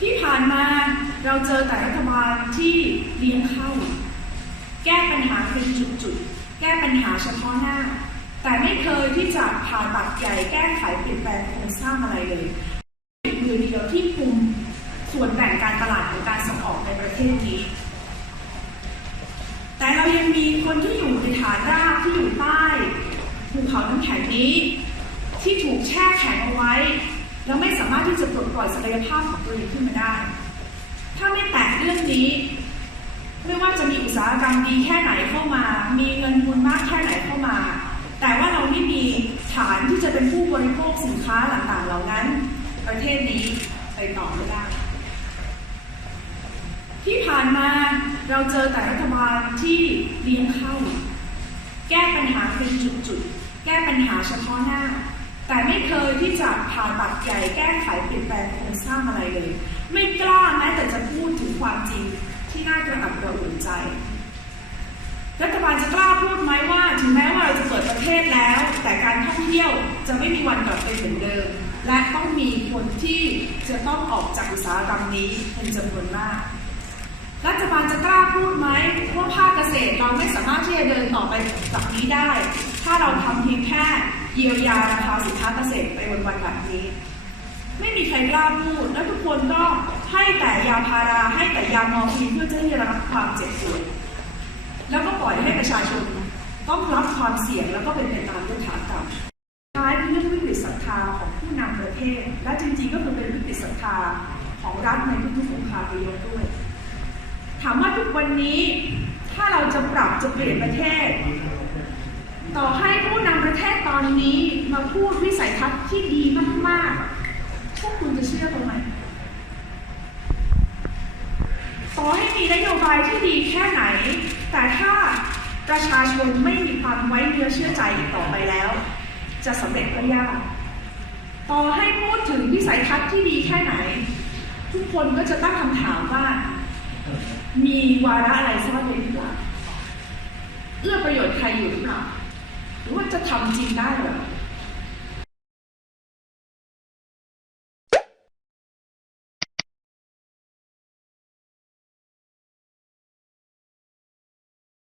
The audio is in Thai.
ที่ผ่านมาเราเจอแต่รัฐบาลที่เลี้ยงเข้า แก้ปัญหาเป็นจุดๆ แก้ปัญหาเฉพาะหน้า แต่ไม่เคยที่จะผ่าตัดใหญ่แก้ไขเปลี่ยนแปลงโครงสร้างอะไรเลยมือเดียวที่คุมส่วนแบ่งการตลาดของการส่งออกในประเทศนี้ แต่เรายังมีคนที่อยู่ในฐานรากที่อยู่ใต้ภูเขาน้ำแข็งนี้ ที่ถูกแช่แข็งเอาไว้ แล้วไม่สามารถที่จะปลดปล่อยศักยภาพของตัวเองขึ้นมาได้ ถ้าไม่แตะเรื่องนี้ ไม่ว่าจะมีอุตสาหกรรมดีแค่ไหนเข้ามา มีเงินทุนมากแค่ไหนเข้ามา แต่ว่าเราไม่มีฐานที่จะเป็นผู้บริโภคสินค้าต่างๆ เหล่านั้น ประเทศนี้ไปต่อไม่ได้ ที่ผ่านมาเราเจอแต่รัฐบาลที่เลี้ยงเข้า แก้ปัญหาเป็นจุดๆ แก้ปัญหาเฉพาะหน้า แต่ไม่เคยที่จะผ่าตัดใหญ่แก้ไขเปลี่ยนแปลงโครงสร้างอะไรเลย ไม่กล้าแม้แต่จะพูดถึงความจริงที่น่ากระอักกระอ่วนใจ รัฐบาลจะกล้าพูดไหมว่า ถึงแม้ว่าเราจะเปิดประเทศแล้ว แต่การท่องเที่ยวจะไม่มีวันกลับไปเหมือนเดิม และต้องมีคนที่จะต้องออกจากอุตสาหกรรมนี้เป็นจำนวนมากรัฐบาลจะกล้าพูดไหมว่าภาคเกษตรเราไม่สามารถที่จะเดินต่อไปจากนี้ได้ ถ้าเราทำเพียงแค่ เยียวยาราคาสินค้าเกษตรไปวันๆแบบนี้ ไม่มีใครกล้าพูด และทุกคนก็ให้แต่ยาพาราให้แต่ยามอร์ฟีนเพื่อจะให้ระงับความเจ็บปวดแล้วก็ปล่อยให้ประชาชนต้องรับความเสี่ยงแล้วก็เป็นไปตามยถากรรมท้ายเป็นเรื่องวิกฤตศรัทธาของผู้นำประเทศ และจริงๆก็คือเป็นวิกฤตศรัทธาของรัฐในทุกๆสงครามไปยกด้วย ถามว่าทุกวันนี้ถ้าเราจะปรับจะเปลี่ยนประเทศ ต่อให้ผู้นำประเทศตอนนี้มาพูดวิสัยทัศน์ที่ดีมากๆ พวกคุณจะเชื่อตรงไหนต่อให้มีนโยบายที่ดีแค่ไหน แต่ถ้าประชาชนไม่มีความไว้เนื้อเชื่อใจอีกต่อไปแล้ว จะสำเร็จก็ยากต่อให้พูดถึงวิสัยทัศน์ที่ดีแค่ไหน ทุกคนก็จะตั้งคำถามว่า มีวาระอะไรซ่อนเร้นหรือเปล่าเอื้อประโยชน์ใครอยู่หรือเปล่า หรือว่าจะทำจริงได้หรอ